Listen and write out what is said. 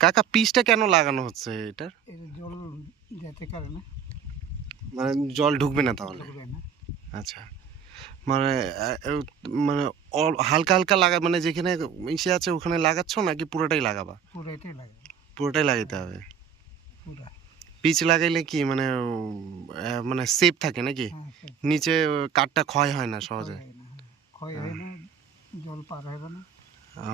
কাকা পিচটা কেন লাগানো হচ্ছে এটার? এর জল যেতে কারণে মানে জল ঢুকবে না তাহলে? ঢুকবে না। আচ্ছা, মানে মানে হালকা হালকা লাগা, মানে যেখানে ইসে আছে ওখানে লাগাচ্ছ নাকি পুরোটাই লাগাবা? পুরোটাই লাগাবে। পুরোটাই লাগাইতে হবে। পুরা। পিচ লাগাইলে কি মানে মানে সেফ থাকে নাকি? হ্যাঁ, সে নিচে কাঠটা ক্ষয় হয় না ক্ষয় সহজে? হয় না। হ্যাঁ, ক্ষয় আহ, হয় না, জল পার হবে না। ও